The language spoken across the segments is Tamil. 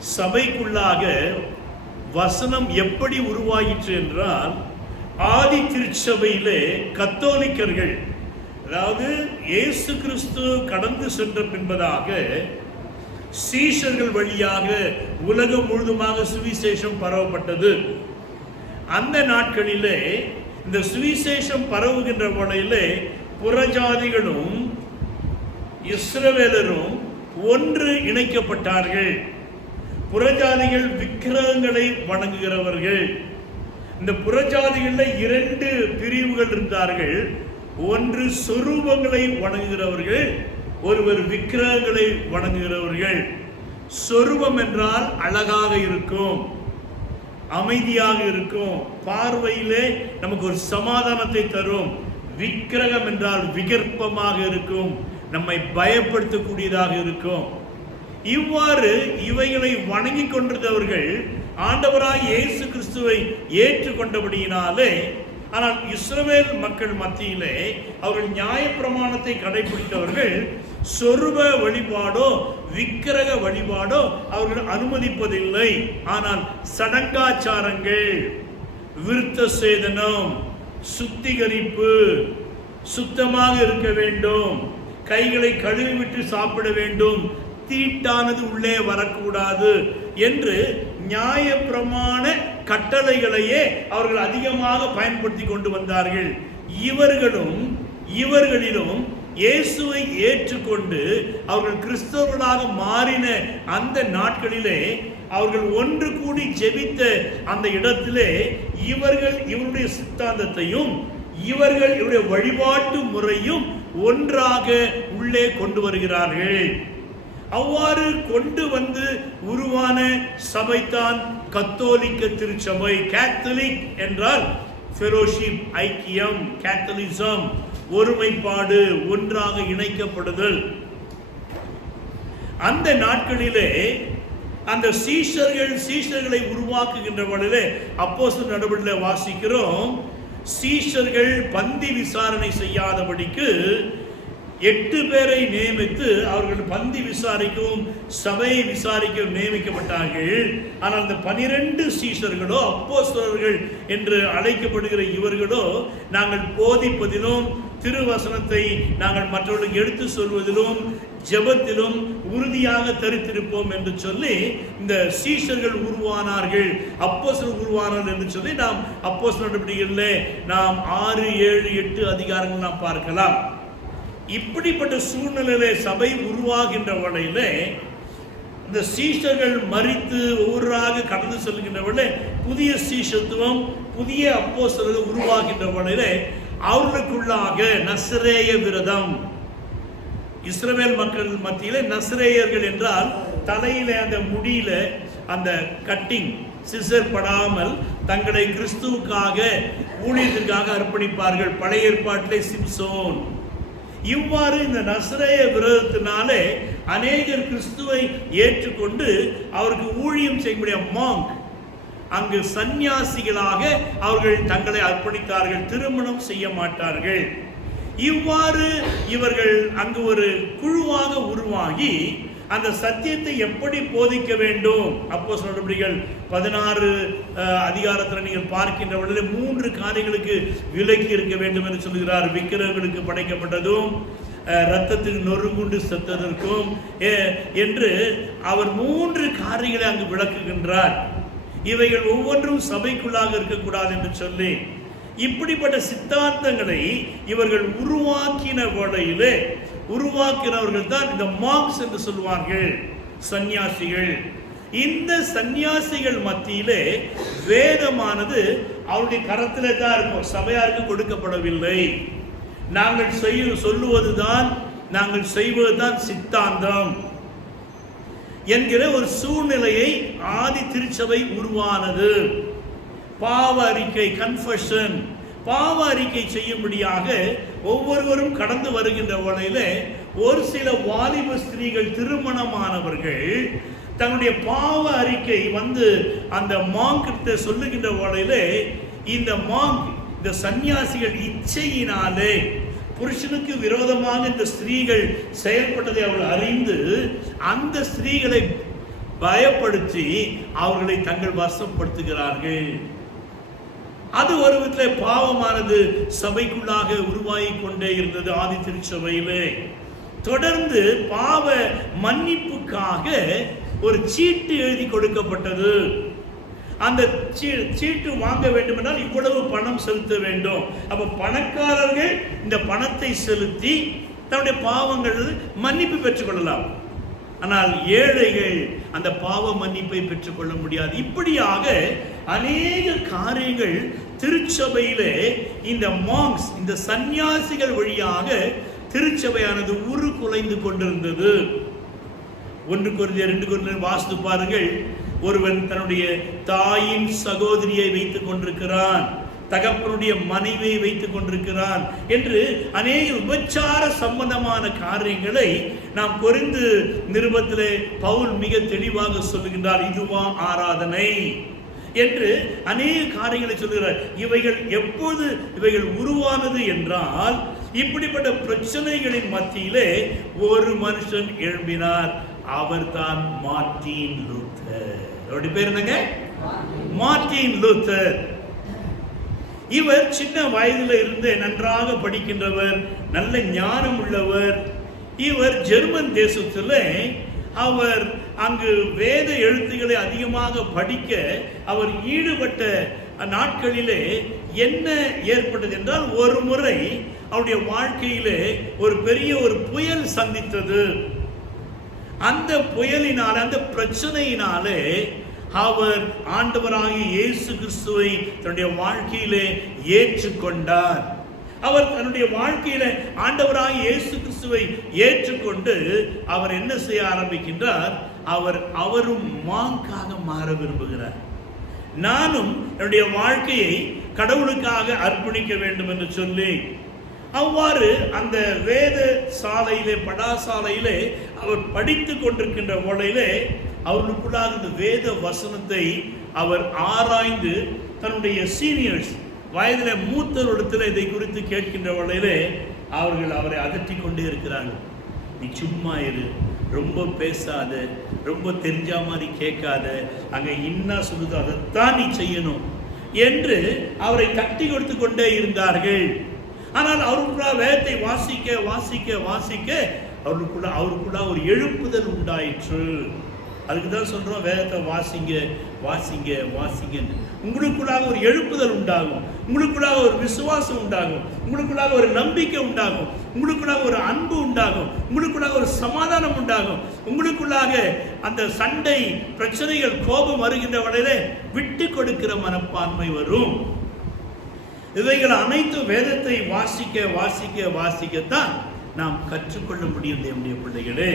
சபைக்குள்ளாக வசனம் எப்படி உருவாயிற்று என்றால் ஆதி திருச்சபையிலே கத்தோலிக்கர்கள் அதாவது இயேசு கிறிஸ்து கடந்து சென்ற பின்பதாக சீஷர்கள் வழியாக உலகம் முழுதுமாக சுவிசேஷம் பரவப்பட்டது. அந்த நாட்களிலே இந்த சுவிசேஷம் பரவுகின்ற முறையிலே புறஜாதிகளும் இஸ்ரவேலரும் ஒன்று இணைக்கப்பட்டார்கள். புறஜாதிகள் விக்கிரகங்களை வணங்குகிறவர்கள். இந்த புறஜாதிகளில் இரண்டு பிரிவுகள் இருந்தார்கள். ஒன்று சொரூபங்களை வணங்குகிறவர்கள் ஒருவர் விக்கிரகங்களை வணங்குகிறவர்கள். சொரூபம் என்றால் அழகாக இருக்கும் அமைதியாக இருக்கும் பார்வையிலே நமக்கு ஒரு சமாதானத்தை தரும். விக்கிரகம் என்றால் விகற்பமாக இருக்கும் நம்மை பயப்படுத்தக்கூடியதாக இருக்கும். இவ்வாறு இவைகளை வணங்கி கொண்டிருந்தவர்கள் ஆண்டவராய் இயேசு கிறிஸ்துவை ஏற்றுக்கொண்டபடியினாலே ஆனால் இஸ்ரவேல் மக்கள் மத்தியிலே அவர்கள் நியாயப்பிரமாணத்தை கடைபிடித்தவர்கள் சொருப வழிபாடோ விக்கிரக வழிபாடோ அவர்கள் அனுமதிப்பதில்லை. ஆனால் சடங்காச்சாரங்கள் விருத்த சேதனம் சுத்திகரிப்பு சுத்தமாக இருக்க வேண்டும் கைகளை கழுவிவிட்டு சாப்பிட வேண்டும் தீட்டானது உள்ளே வரக்கூடாது என்று நியாயப்பிரமாண கட்டளைகளையே அவர்கள் அதிகமாக பயன்படுத்தி கொண்டு வந்தார்கள். இவர்களும் இவர்களிலும் இயேசுவை ஏற்றுக்கொண்டு அவர்கள் கிறிஸ்தவர்களாக மாறின அந்த நாட்களிலே அவர்கள் ஒன்று கூடி ஜெபித்த அந்த இடத்திலே இவர்கள் இவருடைய சித்தாந்தத்தையும் இவர்கள் இவருடைய வழிபாட்டு முறையும் ஒன்றாக உள்ளே கொண்டு வருகிறார்கள். அவ்வாறு கொண்டு வந்து உருவான சபைதான் கத்தோலிக்க திருச்சபை. கேத்தலிக் என்றால் ஃபெலோஷிப் ஐக்கியம் கேத்தலிசம் ஒருமைப்பாடு ஒன்றாக இணைக்கப்படுதல். அந்த நாட்களிலே அந்த சீஷர்கள் சீஷர்களை உருவாக்குகின்ற வழியிலே அப்போஸ் நடவடிக்கையில் வாசிக்கிறோம். சீஷர்கள் பந்தி விசாரணை செய்யாதபடிக்கு எட்டு பேரை நியமித்து அவர்கள் பந்தி விசாரிக்கவும் சபையை விசாரிக்கவும் நியமிக்கப்பட்டார்கள். ஆனால் அந்த பனிரெண்டு சீஷர்களோ அப்போஸ்தலர்கள் என்று அழைக்கப்படுகிற இவர்களோ நாங்கள் போதிப்பதிலும் திருவசனத்தை நாங்கள் மற்றவர்களுக்கு எடுத்து சொல்வதிலும் ஜெபத்திலும் உறுதியாக தரித்திருப்போம் என்று சொல்லி இந்த சீஷர்கள் உருவானார்கள். அப்போஸ்தலர் உருவானார்கள் என்று சொல்லி நாம் அப்போஸ்தலர் நடவடிக்கைகளில் நாம் ஆறு ஏழு எட்டு அதிகாரங்கள் நாம் பார்க்கலாம். இப்படிப்பட்ட சூழ்நிலையிலே சபை உருவாகின்ற வகையிலே இந்த சீஷர்கள் மறித்து ஒவ்வொருவராக கடந்து செல்கின்ற புதிய சீஷத்துவம் புதிய அப்போஸ்தலர்கள் உருவாகின்ற வகையிலே அவர்களுக்குள்ளாக நசரேய விரதம். இஸ்ரவேல் மக்கள் மத்தியில் நசரேயர்கள் என்றால் தலையில அந்த முடியில அந்த கட்டிங் சிசர் படாமல் தங்களை கிறிஸ்துவுக்காக ஊழியத்திற்காக அர்ப்பணிப்பார்கள். பழைய ஏற்பாட்டிலே சிம்சோன். இவ்வாறு இந்த நசரேய விரதத்தினாலே அநேகர் கிறிஸ்துவை ஏற்றுக்கொண்டு அவருக்கு ஊழியம் செய்யக்கூடிய மாங்க் அங்கு சந்நியாசிகளாக அவர்கள் தங்களை அர்ப்பணித்தார்கள் திருமணம் செய்ய மாட்டார்கள். இவ்வாறு இவர்கள் அங்கு ஒரு குழுவாக உருவாகி அந்த சத்தியத்தை எப்படி போதிக்க வேண்டும்? அப்போ நடவடிக்கைகள் பதினாறு அதிகாரத்தில் நீங்கள் பார்க்கின்ற உடனே மூன்று காரியங்களுக்கு விலக்கி இருக்க வேண்டும் என்று சொல்கிறார். விக்கிரகங்களுக்கு படைக்கப்பட்டதும் ரத்தத்தில் நொறுங்குண்டு செத்ததற்கும் என்று அவர் மூன்று காரியங்களை அங்கு விளக்குகின்றார். இவைகள் ஒவ்வொன்றும் சபைக்குள்ளாக இருக்கக்கூடாது என்று சொல்லி இப்படிப்பட்ட சித்தாந்தங்களை இவர்கள் உருவாக்கின வேளையிலே உருவாக்கினவர்கள் தான் இந்த மாங்ஸ் என்று சொல்வார்கள் சந்நியாசிகள். இந்த சந்நியாசிகள் மத்தியிலே வேதமானது அவருடைய கரத்திலே தான் இருக்கும் சபையாருக்கு கொடுக்கப்படவில்லை. நாங்கள் செய்ய சொல்லுவதுதான் நாங்கள் செய்வதுதான் சித்தாந்தம் என்கிற ஒரு சூழ்நிலையை ஆதி திருச்சபை உருவானது. பாவ அறிக்கை கன்ஃபஷன் பாவ அறிக்கை செய்யும்படியாக ஒவ்வொருவரும் கடந்து வருகின்ற வேளையில ஒரு சில வாலிப ஸ்திரீகள் திருமணமானவர்கள் தன்னுடைய பாவ அறிக்கை வந்து அந்த மாங்கிட்ட சொல்லுகின்ற வேளையில இந்த மாங்க் இந்த சந்நியாசிகள் இச்சையினாலே புருஷனுக்கு விரோதமாக இந்த ஸ்திரீகள் செயல்பட்டதை அவள் அறிந்து அந்த ஸ்திரீகளை பயப்படுத்தி அவர்களை தங்கள் வசப்படுத்துகிறார்கள். அது ஒரு விதத்தில் பாவமானது சபைக்குள்ளாக உருவாகி கொண்டே இருந்தது ஆதி திருச்சபையிலே. தொடர்ந்து பாவ மன்னிப்புக்காக ஒரு சீட்டு எழுதி கொடுக்கப்பட்டது. அந்த சீ- சீட்டு வாங்க வேண்டுமென்றால் இவ்வளவு பணம் செலுத்த வேண்டும். அப்போ பணக்காரர்கள் இந்த பணத்தை செலுத்தி தன்னுடைய பாவங்கள் மன்னிப்பு பெற்றுக்கொள்ளலாம் ஆனால் ஏழைகள் அந்த பாவ மன்னிப்பை பெற்றுக்கொள்ள முடியாது. இப்படியாக அநேக காரியங்கள் திருச்சபையிலே இந்த மாங்ஸ் இந்த சந்நியாசிகள் வழியாக திருச்சபையானது உரு குலைந்து கொண்டிருந்தது. ஒன்று குறைந்த ரெண்டு குறைந்த வாஸ்து பாருங்கள். ஒருவன் தன்னுடைய தாயின் சகோதரியை வைத்துக் கொண்டிருக்கிறான். தகப்பனுடைய மனைவியை வைத்துக் கொண்டிருக்கிறான் என்று அநேக உபச்சார சம்பந்தமான காரியங்களை நாம் பொறிந்து நிருபத்திலே பவுல் மிக தெளிவாக சொல்லுகின்றார் இதுவா ஆராதனை என்று அநேக காரியங்களை சொல்கிறார் இவைகள் எப்போது இவைகள் உருவானது என்றால் இப்படிப்பட்ட பிரச்சனைகளின் மத்தியிலே ஒரு மனுஷன் எழும்பினார். அவர்தான் மார்ட்டின் லூத்தர். அவருடைய பேர் என்னங்க? Martin Luther. இவர் சின்ன வயதில் இருந்து நன்றாக படிக்கின்றவர் நல்ல ஞானம் உள்ளவர். இவர் ஜெர்மன் தேசத்தில் அவர் அங்கு வேத எழுத்துக்களை அதிகமாக படிக்க அவர் ஈடுபட்ட நாட்களிலே என்ன ஏற்பட்டது என்றால் ஒரு முறை அவருடைய வாழ்க்கையிலே ஒரு பெரிய ஒரு புயல் சந்தித்தது. அந்த புயலினால் அந்த பிரச்சனையினாலே அவர் ஆண்டவராகிய இயேசு கிறிஸ்துவை தன்னுடைய வாழ்க்கையிலே ஏற்றுக்கொண்டார். அவர் தன்னுடைய வாழ்க்கையில ஆண்டவராக இயேசு கிறிஸ்துவை ஏற்றுக்கொண்டு அவர் என்ன செய்ய ஆரம்பிக்கின்றார்? அவர் அவரும் மாங்காக மாற விரும்புகிறார். நானும் என்னுடைய வாழ்க்கையை கடவுளுக்காக அர்ப்பணிக்க வேண்டும் என்று சொல்லி அவ்வாறு அந்த வேத சாலையிலே படாசாலையிலே அவர் படித்து கொண்டிருக்கின்ற ஓலையிலே அவர்களுக்குள்ளாக இந்த வேத வசனத்தை அவர் ஆராய்ந்து தன்னுடைய சீனியர்ஸ் வயதில் மூத்தவரிடத்தில் இதை குறித்து கேட்கின்ற வேளையிலே அவர்கள் அவரை அதட்டி கொண்டே இருக்கிறார்கள். நீ சும்மா இரு. ரொம்ப பேசாத. ரொம்ப தெரிஞ்ச மாதிரி கேட்காத. அங்கே என்ன சொல்லுதோ. அதைத்தான் நீ செய்யணும் என்று அவரை தட்டி கொடுத்து கொண்டே இருந்தார்கள். ஆனால் அவருக்குள்ள வேதத்தை வாசிக்க வாசிக்க வாசிக்க அவருக்குள்ள அவருக்குள்ள ஒரு எழுப்புதல் உண்டாயிற்று. அதுக்கு தான் சொல்கிறோம் வேதத்தை வாசிங்க வாசிங்க வாசிங்கன்னு. உங்களுக்குள்ளாக ஒரு எழுப்புதல் உண்டாகும் உங்களுக்குள்ளாக ஒரு விசுவாசம் உண்டாகும் உங்களுக்குள்ளாக ஒரு நம்பிக்கை உண்டாகும் உங்களுக்குள்ளாக ஒரு அன்பு உண்டாகும் உங்களுக்குள்ளாக ஒரு சமாதானம் உண்டாகும். உங்களுக்குள்ளாக அந்த சண்டை பிரச்சனைகள் கோபம் வருகின்ற வரையிலே விட்டு கொடுக்கிற மனப்பான்மை வரும். இவைகள் அனைத்தும் வேதத்தை வாசிக்க வாசிக்க வாசிக்கத்தான் நாம் கற்றுக்கொள்ள முடியும் என்னுடைய பிள்ளைகளே.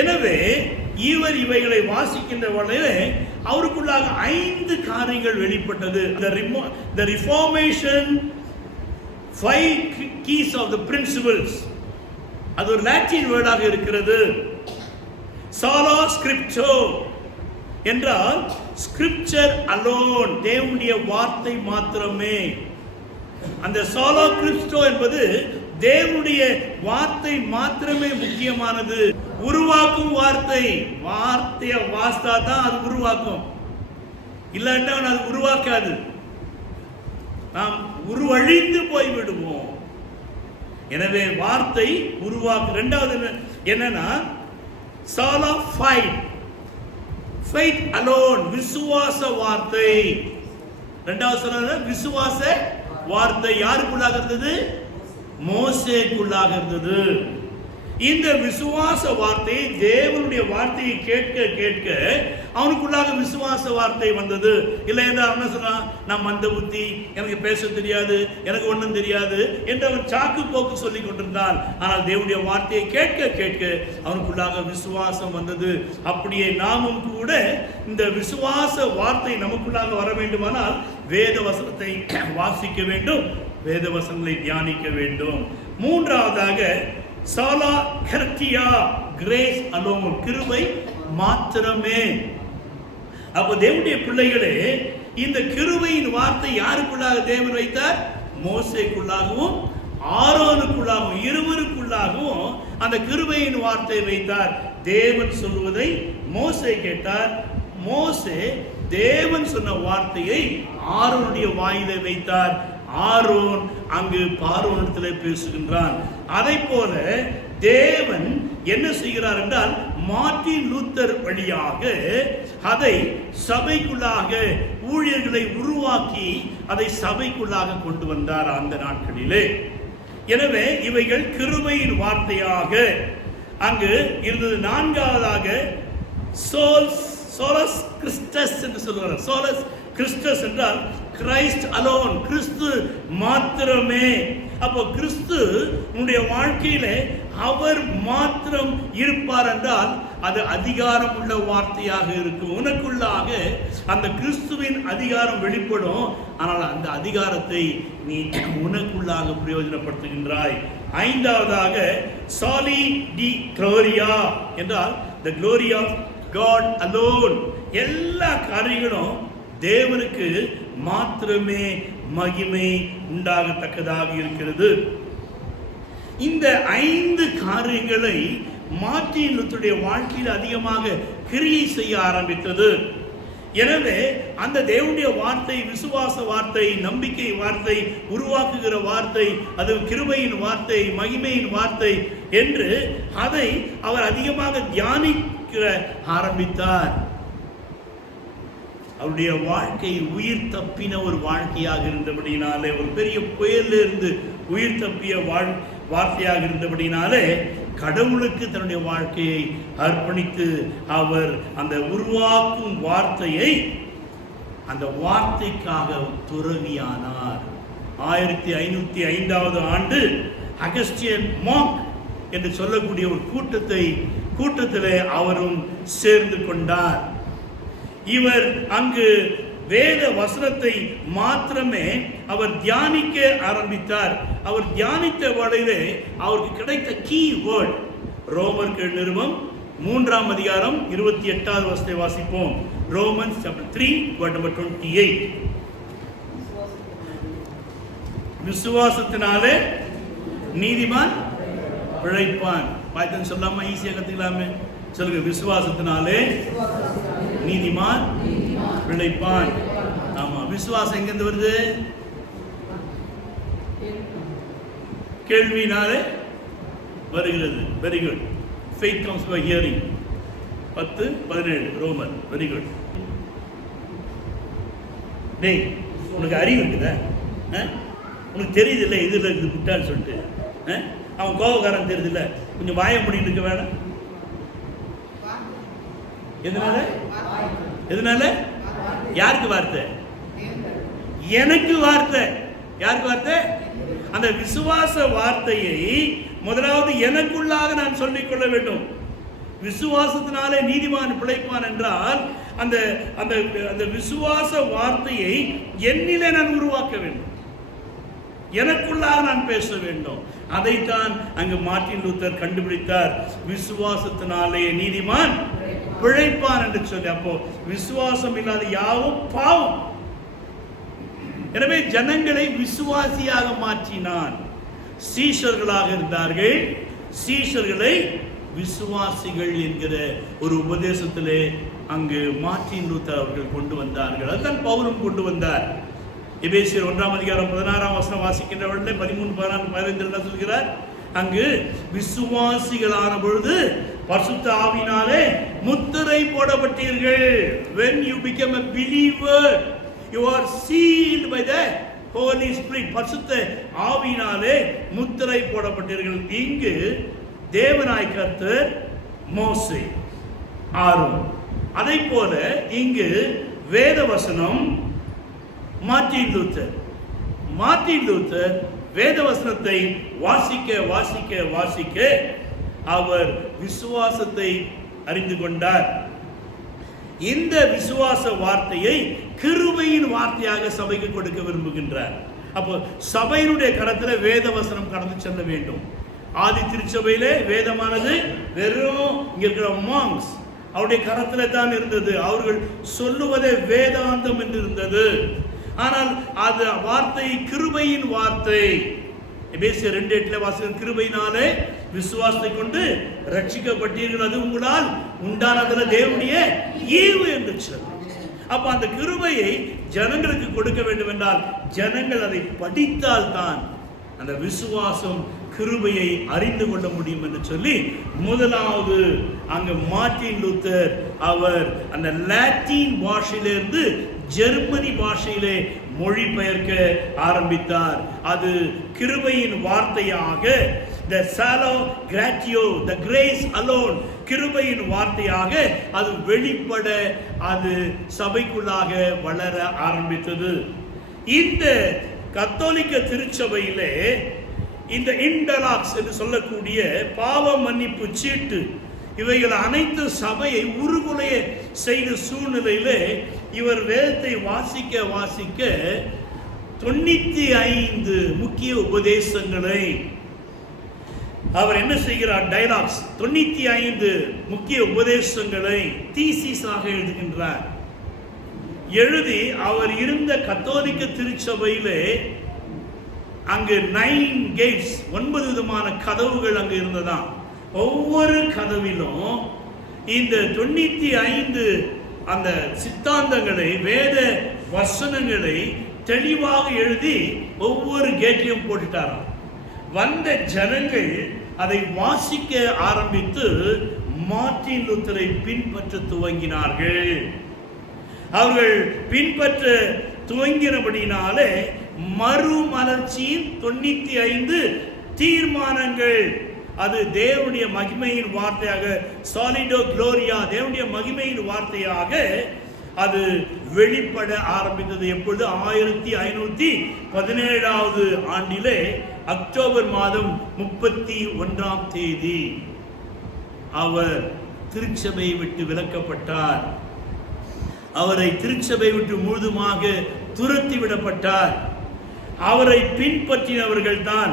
எனவே இவர் இவைகளை வாசிக்கின்ற வகையிலே அவருக்குள்ளாக ஐந்து காரியங்கள் வெளிப்பட்டது. The reformation five keys of the principles அது ஒரு லாட்டின் வேர்டாக இருக்கிறது. சாலா ஸ்கிரிப்டோ என்றால் ஸ்கிரிப்சர் அலோன் தேவனுடைய வார்த்தை மாத்திரமே. அந்த சாலா கிறிஸ்டோ என்பது தேவனுடைய வார்த்தை மாத்திரமே முக்கியமானது. உருவாக்கும் வார்த்தை. வார்த்தையை வாஸ்தா தான் அது உருவாக்கும். இல்லாட்டா அது உருவாக்காது. நாம் உருவழிந்து போய் விடுவோம் எனவே வார்த்தை உருவாக்கு ரெண்டாவது என்னன்னா சால் ஆஃப் ஃபைட் ஃபைட் அலோன் விசுவாச வார்த்தை. ரெண்டாவது சொன்னது விசுவாச வார்த்தை. யாருக்குள்ளாக இருந்தது? மோசேக்குள்ளாக இருந்தது. இந்த விசுவாச வார்த்தை தேவனுடைய வார்த்தையை கேட்க கேட்க அவனுக்குள்ளாக விசுவாச வார்த்தை வந்தது. இல்லை என்றால் அவன் என்ன சொன்னான் நான் மந்த புத்தி எனக்கு பேச தெரியாது எனக்கு ஒன்றும் தெரியாது என்று அவன் சாக்கு போக்கு சொல்லி கொண்டிருந்தான். ஆனால் தேவனுடைய வார்த்தையை கேட்க கேட்க அவனுக்குள்ளாக விசுவாசம் வந்தது. அப்படியே நாமும் கூட இந்த விசுவாச வார்த்தை நமக்குள்ளாக வர வேண்டுமானால் வேத வசனத்தை வாசிக்க வேண்டும் வேத வசனங்களை தியானிக்க வேண்டும். மூன்றாவதாக சாலா கர்த்தியா கிரேஸ் அலோன் கிருபை மாத்திரமே. அப்போ தேவனுடைய பிள்ளைகளே இந்த கிருபையின் வார்த்தை யாருக்குள்ளாக தேவன் வைத்தார்? மோசேக்குள்ளாகவும் ஆரோனுக்குள்ளாகவும் இருவருக்குள்ளாகவும் அந்த கிருபையின் வார்த்தை வைத்தார். தேவன் சொல்வதை மோசே கேட்டார். மோசே தேவன் சொன்ன வார்த்தையை ஆரோனுடைய வாயிலை வைத்தார். ஆரோன் அங்கு பார்வனிடத்தில் பேசுகின்றான். அதை போல தேவன் என்ன செய்கிறார் என்றால் மார்டின் லூத்தர் வழியாக அதை சபைக்குள்ளாக ஊழியர்களை உருவாக்கி அதை சபைக்குள்ளாக கொண்டு வந்தார் அந்த நாட்களிலே. எனவே இவைகள் கிருமையின் வார்த்தையாக அங்கு இருந்தது. நான்காவதாக சோல்ஸ் சோலஸ் கிறிஸ்டஸ் என்று சொல்கிறார் சோலஸ் கிறிஸ்டஸ் என்றால் கிரைஸ்ட் அலோன் கிறிஸ்து மாத்திரமே. அப்போ கிறிஸ்து உன்னுடைய வாழ்க்கையில அவர் மாத்திரம் இருப்பார் என்றால் அது அதிகாரம் உள்ள வார்த்தையாக இருக்கும். உனக்குள்ளாக அந்த கிறிஸ்துவின் அதிகாரம் வெளிப்படும். ஆனால் அந்த அதிகாரத்தை நீ உனக்குள்ளாக பிரயோஜனப்படுத்துகின்றாய். ஐந்தாவதாக சாலி டி க்ளோரியா என்றால் the glory of God alone எல்லா காரியங்களும் தேவனுக்கு மாத்திரமே மகிமை உண்டாகத்தக்கதாக இருக்கிறது. இந்த ஐந்து காரியங்களை மார்ட்டின் வாழ்க்கையில் அதிகமாக கிரியை செய்ய ஆரம்பித்தது. எனவே அந்த தேவனுடைய வார்த்தை விசுவாச வார்த்தை நம்பிக்கை வார்த்தை உருவாக்குகிற வார்த்தை அது கிருபையின் வார்த்தை மகிமையின் வார்த்தை என்று அதை அவர் அதிகமாக தியானிக்கிற ஆரம்பித்தார். அவருடைய வாழ்க்கை உயிர் தப்பின ஒரு வாழ்க்கையாக இருந்தபடினாலே ஒரு பெரிய புயலில் உயிர் தப்பிய வாழ் வார்த்தையாக இருந்தபடினாலே கடவுளுக்கு தன்னுடைய வாழ்க்கையை அர்ப்பணித்து அவர் அந்த உருவாக்கும் வார்த்தையை அந்த வார்த்தைக்காக துறவியானார். ஆயிரத்தி ஐநூத்தி ஐந்தாவது ஆண்டு அகஸ்டியன் மாங்க் என்று சொல்லக்கூடிய ஒரு கூட்டத்தை கூட்டத்திலே அவரும் சேர்ந்து கொண்டார். இவர் அங்கு வேத வசனத்தை மாத்திரமே அவர் தியானிக்க ஆரம்பித்தார். அவர் தியானித்த வழியிலே அவருக்கு கிடைத்த கீ வேர்ட் ரோமர்கள் நிறுவம் மூன்றாம் அதிகாரம் இருபத்தி எட்டாவது வசத்தை வாசிப்போம். Roman chapter three word number twenty eight விசுவாசத்தினாலே நீதிமான் பிழைப்பான். வாய்த்தன் சொல்லாம ஈஸியாக கத்துக்கலாமே. சொல்லுங்க விசுவாசத்தினாலே நீதிமான் பிழைப்பான். ஆமா விசுவாசம் எங்கிருந்து வருது? கேள்வினாலே வருகிறது. Very good faith comes by hearing பத்து பதினேழு. ரோமன் வெரி குட் டேய் உனக்கு அறிவு இருக்குதா? ஆ? உனக்கு தெரியுது இல்லை இதில் இருக்குது முட்டான்னு சொல்லிட்டு? ஆ? அவன் கோபக்காரன் தெரியுது இல்லை கொஞ்சம் வாய முடின்னு இருக்க வேணாம். எதனால? எதனால? யாருக்கு வார்த்தை? எனக்கு வார்த்தை. யாருக்கு வார்த்தை? அந்த விசுவாச வார்த்தையை முதலாவது எனக்குள்ளாக நான் சொல்லிக்கொள்ள வேண்டும். விசுவாசத்தினாலே நீதிமான் பிழைப்பான் என்றால் அந்த அந்த அந்த விசுவாச வார்த்தையை என்னிலே நான் உருவாக்க வேண்டும். எனக்குள்ளாக நான் பேச வேண்டும். அதைத்தான் அங்கு மார்ட்டின் லூத்தர் கண்டுபிடித்தார். விசுவாசத்தினாலே நீதிமான் பிழைப்பான் என்று சொல்லி. அப்போ விசுவாசம் இல்லாத யாவும் பாவம். எனவே ஜனங்களை விசுவாசியாக மாற்றினான். சீஷர்களாக இருந்தார்கள். சீஷர்களை விசுவாசிகள் என்கிற ஒரு உபதேசத்திலே அங்கு மார்ட்டின் லூத்தர் அவர்கள் கொண்டு வந்தார்கள். அதுதான் பவுலும் கொண்டு வந்தார். எபேசியர் ஒன்றாம் அதிகாரம் பதினாறாம் வசனம் வாசிக்கின்றவர்களே பதிமூணு பதினாறு பதினைந்து என்ன சொல்கிறார். அங்கு விசுவாசிகளான பொழுது பரிசுத்த ஆவினாலே முத்திரை போடப்பட்டீர்கள். When you become a believer you are sealed by the holy spirit. பரிசுத்த ஆவியினாலே முத்திரை போடப்பட்டீர்கள். இங்கு தேவனாய் கர்த்தர் மோசே ஆரோன். அதை போல இங்கு வேத வசனம் மார்ட்டின் லூத்தர். மார்ட்டின் லூத்தர் வேதவசனத்தை வாசிக்க வாசிக்க வாசிக்க அவர் விசுவாசத்தை அறிந்து கொண்டார். இந்த விசுவாச வார்த்தையை கிருபையின் வார்த்தையாக சபைக்கு கொடுக்க விரும்புகின்றார். அப்போ சபையினுடைய கடத்துல வேதவசனம் கடந்து செல்ல வேண்டும். ஆதி திருச்சபையிலே வேதமானது வெறும் இங்க இருக்கிற மாங்ஸ் அவருடைய கரத்தில் தான் இருந்தது. அவர்கள் சொல்லுவதே வேதாந்தம் என்று இருந்தது ஆனால் அது வார்த்தை கிருபையின் வார்த்தை. எபேசிய ரெண்டு எட்டுல வாசகம் கிருபையினாலே விசுவாசத்தை கொண்டு ரட்சிக்கப்பட்டீர்கள் அது உங்களால் உண்டானதுல தேவனுடைய ஈவு என்று சொல்லு அப்ப அந்த கிருபையை ஜனங்களுக்கு கொடுக்க வேண்டும் என்றால் ஜனங்கள் அதை படித்தால் தான் அந்த விசுவாசம் கிருபையை அறிந்து கொள்ள முடியும் என்று சொல்லி முதலாவது அங்கு மார்டின் லூத்தர் அவர் அந்த லாட்டின் பாஷையிலிருந்து ஜெர்மனி பாஷையிலே மொழிபெயர்க்க ஆரம்பித்தார். அது கிருபையின் வார்த்தையாக த சாலோ கிராட்டியோ த கிரேஸ் அலோன் கிருபையின் வார்த்தையாக அது வெளிப்பட அது சபைக்குள்ளாக வளர ஆரம்பித்தது. இந்த கத்தோலிக்க திருச்சபையிலே இந்த இன்டலாக்ஸ் என்று சொல்லக்கூடிய பாவ மன்னிப்பு சீட்டு இவைகள் அனைத்து சபையை உருகுலைய செய்த சூழ்நிலையிலே இவர் வேதத்தை வாசிக்க வாசிக்க தொண்ணூத்தி ஐந்து முக்கிய உபதேசங்களை அவர் என்ன செய்கிறார்? டைலாக்ஸ் தொண்ணூத்தி ஐந்து முக்கிய உபதேசங்களை தீசிஸாக எழுதுகின்றார். எழுதி அவர் இருந்த கத்தோலிக்க திருச்சபையிலே அங்கு நைன் கேட்ஸ் ஒன்பது விதமான கதவுகள் அங்கு இருந்ததாம். ஒவ்வொரு கதவிலும் இந்த தொண்ணூத்தி ஐந்து அந்த சித்தாந்தங்களை வேத வசனங்களை தெளிவாக எழுதி ஒவ்வொரு கேட்டையும் போட்டுட்டாராம். வந்த ஜனங்கள் அதை வாசிக்க ஆரம்பித்து மார்ட்டின் லூத்தரை பின்பற்ற துவங்கினார்கள். அவர்கள் பின்பற்ற துவங்கினபடினாலே மறுமலர்ச்சியின் தொண்ணூத்தி ஐந்து தீர்மானங்கள் அது தேவனுடைய மகிமையின் வார்த்தையாக சாலிடோ குளோரியா தேவனுடைய மகிமையின் வார்த்தையாக அது வெளிப்பட ஆரம்பித்தது. எப்பொழுது? ஆயிரத்தி ஐநூற்றி பதினேழாவது ஆண்டிலே அக்டோபர் மாதம் முப்பத்தி ஒன்றாம் தேதி அவர் திருச்சபையை விட்டு விலக்கப்பட்டார். அவரை திருச்சபை விட்டு முழுதுமாக துரத்தி விடப்பட்டார். அவரை பின்பற்றினவர்கள் தான்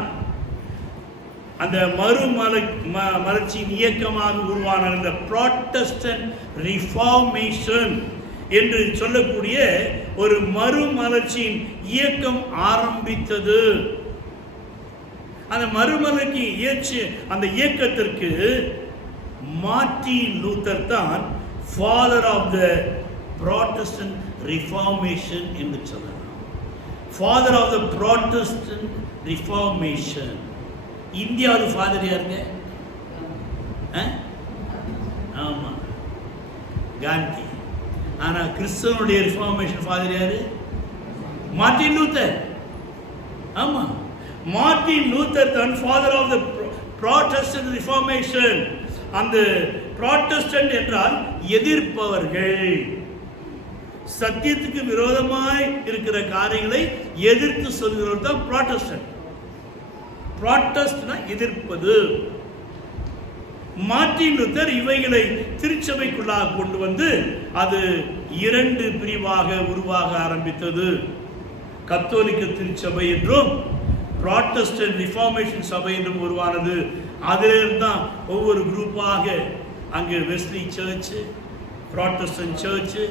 அந்த மறுமல ம- மலர்ச்சியின் இயக்கமாக உருவான அந்த ப்ராட்டஸ்டன் ரிஃபார்மேஷன் என்று சொல்லக்கூடிய ஒரு மறுமலர்ச்சியின் இயக்கம் ஆரம்பித்தது. அந்த மறுமலர்ச்சி இயற்சி அந்த இயக்கத்திற்கு மார்ட்டின் லூத்தர் தான் father of the Protestant reformation என்று சொல்லலாம் father of the Protestant reformation இந்தியாவில் ஃபாதர் யாருங்க? ஆ? காந்தி. ஆனால் கிறிஸ்தவனுடைய ரிஃபார்மேஷன் ஃபாதர் யார்? மார்ட்டின் லூத்தர் ஆமாம் மார்ட்டின் லூத்தர் தான் father of the Protestant reformation அந்த ப்ராட்டஸ்டன்ட் என்றால் எதிர்ப்பவர்கள். சத்தியத்துக்கு விரோதமாய் இருக்கிற காரியங்களை எதிர்த்து சொல்கிறவர் தான் ப்ராட்டஸ்டன்ட் ப்ராட்டஸ்ட்னா எதிர்ப்பது. மார்டின் லூத்தர் இவைகளை திருச்சபைக்குள்ளாக கொண்டு வந்து அது இரண்டு பிரிவாக உருவாக ஆரம்பித்தது. கத்தோலிக்க திருச்சபை என்றும் ப்ராட்டஸ்டன்ட் ரிஃபார்மேஷன் சபை என்றும் உருவானது. அதிலிருந்து தான் ஒவ்வொரு குரூப்பாக அங்கே வெஸ்லி சர்ச்சு ப்ராட்டஸ்டன்ட் சர்ச்சு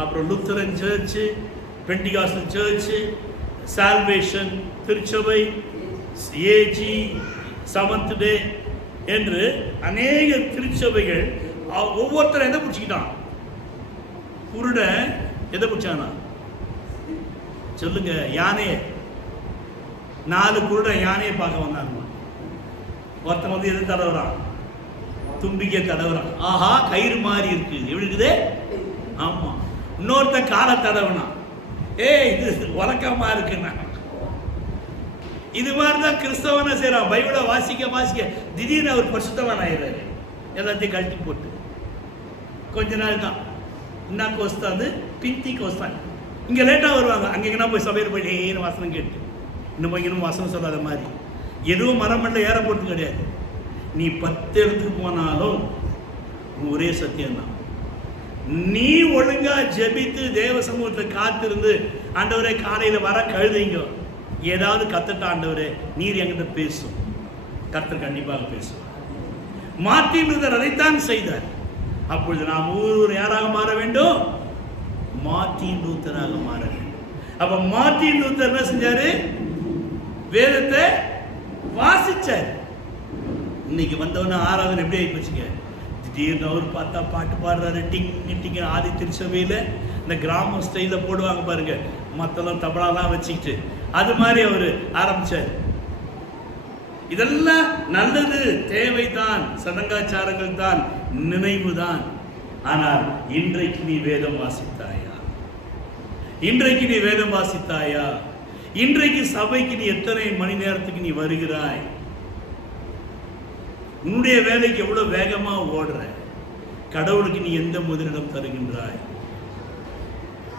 அப்புறம் Lutheran church Pentecostal church salvation திருச்சபை ஏஜி செவன்த் டே என்று அநேக திருச்சபைகள் ஒவ்வொருத்தரும் எதை பிடிச்சிக்கிட்டான்? குருடன் எதை பிடிச்சானா? சொல்லுங்க யானையை. நாலு குருடன் யானையை பார்க்க வந்தாங்க ஒருத்தன் வந்து எது தடவுறான்? தும்பிக்கை தடவுறான். ஆஹா கயிறு மாதிரி இருக்கு. எப்படி இருக்குது? ஆமாம் இன்னொருத்தன் காலை தடவுனா ஏய் இது வழக்கமா இருக்குண்ணா இது மாதிரி தான் கிறிஸ்தவனை செய்கிறான் பைபிளை வாசிக்க வாசிக்க திடீர்னு அவர் பரிசுத்தவன் ஆயிடுறாரு எல்லாத்தையும் கழட்டி போட்டு. கொஞ்ச நாள் தான். இன்னாக்கு வஸ்தாது பிந்திக்கு வஸ்தான் இங்கே லேட்டாக வருவாங்க. அங்கே போய் சபையில் போய் ஏன்னு வாசனம் கேட்டு இன்னும் போய் இன்னும் வாசனம் சொல்லாத மாதிரி. எதுவும் மரமண்ட ஏற போட்டு கிடையாது. நீ பத்து இடத்துக்கு போனாலும் ஒரே சத்தியம்தான் நீ ஒழுங்கா ஜெபித்து தேவ சமூகத்தில் காத்திருந்து ஆண்டவரே காலையில் வர கழுதைங்க. ஏதாவது கத்துட்ட ஆண்டவர் நீர் என்கிட்ட பேசும். கர்த்தர் கண்டிப்பாக பேசும் மாற்றி அதைத்தான் செய்தார். அப்பொழுது நாம் ஒவ்வொரு யாராக மாற வேண்டும்? மார்ட்டின் லூத்தராக மாற வேண்டும். அப்ப மார்ட்டின் லூத்தர் என்ன செஞ்சாரு? வேதத்தை வாசிச்சார். இன்னைக்கு வந்தவொடனே ஆராதனை எப்படி ஆகி போச்சுங்க? திடீர்னு அவர் பார்த்தா பாட்டு பாடுறாரு டிங் டிங்க ஆதி திருச்சபையில் இந்த கிராம ஸ்டைலில் போடுவாங்க பாருங்க. மற்றெல்லாம் தபலாலாம் வச்சுக்கிட்டு அது மாதிரி அவர் ஆரம்பிச்சார். இதெல்லாம் நல்லது தேவைதான் சடங்காச்சாரங்கள் தான் நினைவு தான் ஆனால் இன்றைக்கு நீ வேதம் வாசித்தாயா? இன்றைக்கு நீ வேதம் வாசித்தாயா? இன்றைக்கு சபைக்கு நீ எத்தனை மணி நேரத்துக்கு நீ வருகிறாய்? உன்னுடைய வேலைக்கு எவ்வளவு வேகமா ஓடுற? கடவுளுக்கு நீ எந்த முதலிடம் தருகின்றாய்?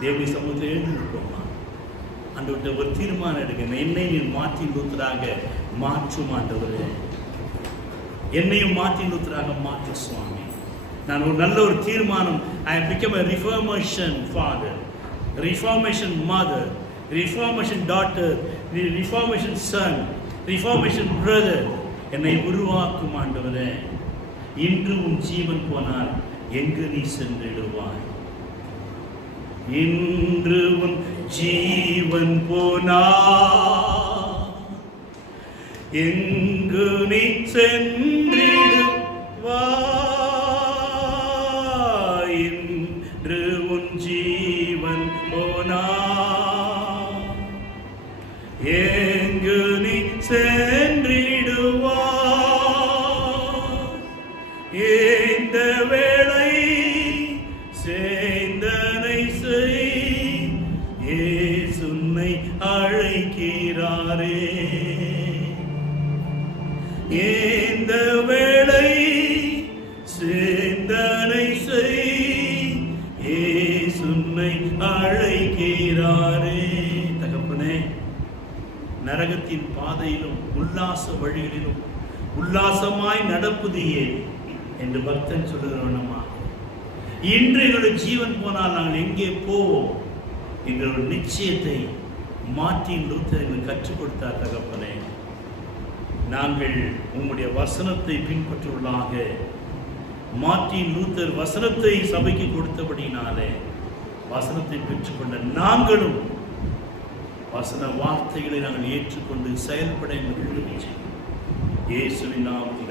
தேவடி சமூகத்தில் எழுந்து ஆண்டவர்கிட்ட ஒரு தீர்மானம் எடுங்க என்னை நீ மாற்றி நூத்தராக மாற்றும் ஆண்டவரே. என்னையும் மாற்றி நூத்தராக மாற்று சுவாமி. நான் ஒரு நல்ல ஒரு தீர்மானம். I become a reformation father reformation mother reformation daughter reformation son reformation brother என்னை உருவாக்கும் ஆண்டவரே. இன்று உன் ஜீவன் போனால் எங்கு நீ சென்றிடுவாய்? இன்று உன் ஜீ போனா? எங்கு நீ சென்று ஏசுன்னை அழைக்கிறாரே. தகப்பனே நரகத்தின் பாதையிலும் உல்லாச வழிகளிலும் உல்லாசமாய் நடப்பது ஏன் என்று பக்தன் சொல்லுகிறவனமா இன்று எங்களுடைய ஜீவன் போனால் நாங்கள் எங்கே போவோம் என்ற ஒரு நிச்சயத்தை மார்ட்டின் லூத்தர் எங்களுக்கு கற்றுக் கொடுத்தார் தகப்பனே. நாங்கள் உங்களுடைய வசனத்தை பின்பற்றுள்ளாக மார்ட்டின் லூத்தர் வசனத்தை சபைக்கு கொடுத்தபடினாலே வசனத்தை பெற்றுக்கொண்ட நாங்களும் வசன வார்த்தைகளை நாங்கள் ஏற்றுக்கொண்டு செயல்பட எங்களுக்கு உதவி செய்யும். இயேசுவின் நாமத்தில்